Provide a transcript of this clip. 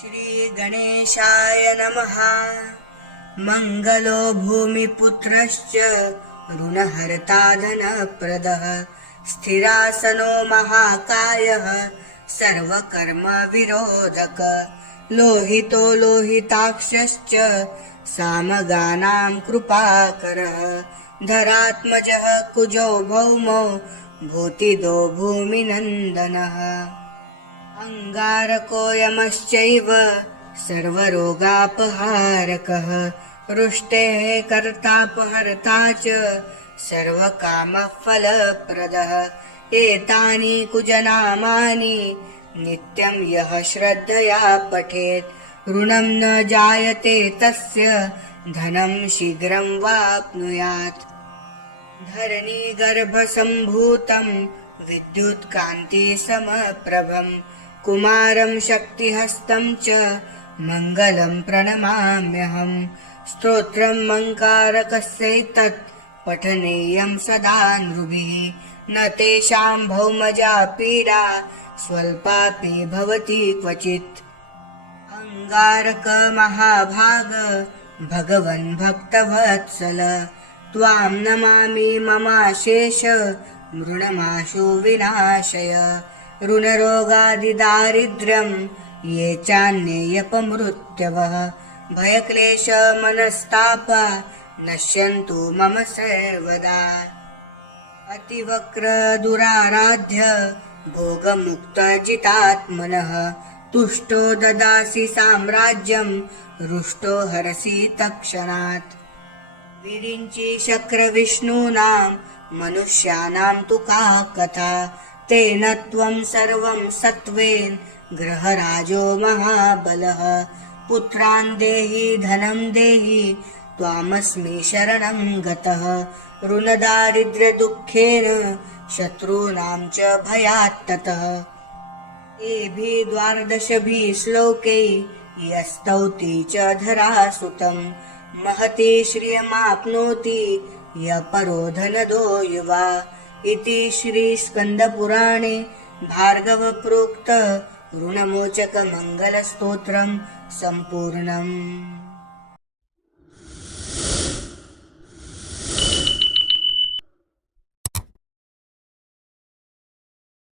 श्रीगणेशाय नमः. मङ्गलो भूमिपुत्रश्च ऋणहर्ता धनप्रदः. स्थिरासनो महाकायः सर्वकर्मविरोधक लोहितो लोहिताक्षश्च सामगानां कृपाकरः. धरात्मजः कुजो भौमो भूतिदो भूमिनन्दनः. अङ्गारकोऽयमश्चैव सर्वरोगापहारकः वृष्टेः कर्तापहर्ता च सर्वकामफलप्रदः एतानि कुजनामानि नित्यं यः श्रद्धया पठेत् ऋणं न जायते तस्य धनं शीघ्रं वाप्नुयात्। धरणीगर्भसम्भूतं विद्युत्कान्तिसमप्रभम् कुमारं शक्तिहस्तं च मङ्गलं प्रणमाम्यहं। स्तोत्रं मङ्कारकस्यैतत् पठनेयं सदा नृभिः। न तेषां भौमजा पीडा स्वल्पापि भवति क्वचित्। अङ्गारकमहाभाग भगवन् भक्तवत्सल। त्वां नमामि ममाशेष मृणमाशु विनाशय। ऋणरोगादिदारिद्र्यं ये चान्येयपमृत्यवः भयक्लेश मनस्ताप नश्यन्तु मम सर्वदा अतिवक्रदुराराध्य भोगमुक्तजितात्मनः तुष्टो ददासि साम्राज्यं रुष्टो हरसि तत्क्षणात्। विरिञ्चि शक्रविष्णूनां मनुष्याणां तु का कथा? तेन त्वं सर्वं सत्त्वेन ग्रहराजो महाबलः। पुत्रान् देहि धनं देहि त्वामस्मि शरणं गतः। ऋणदारिद्र्यदुःखेन शत्रूणां च भयात्ततः एभिः द्वादशभिः श्लोकै यस्तौति च धरासुतं महती श्रियमाप्नोति य परो धनदो युवा। इति श्रीस्कन्दपुराणे भार्गवप्रोक्त ऋणमोचकमङ्गलस्तोत्रं सम्पूर्णम्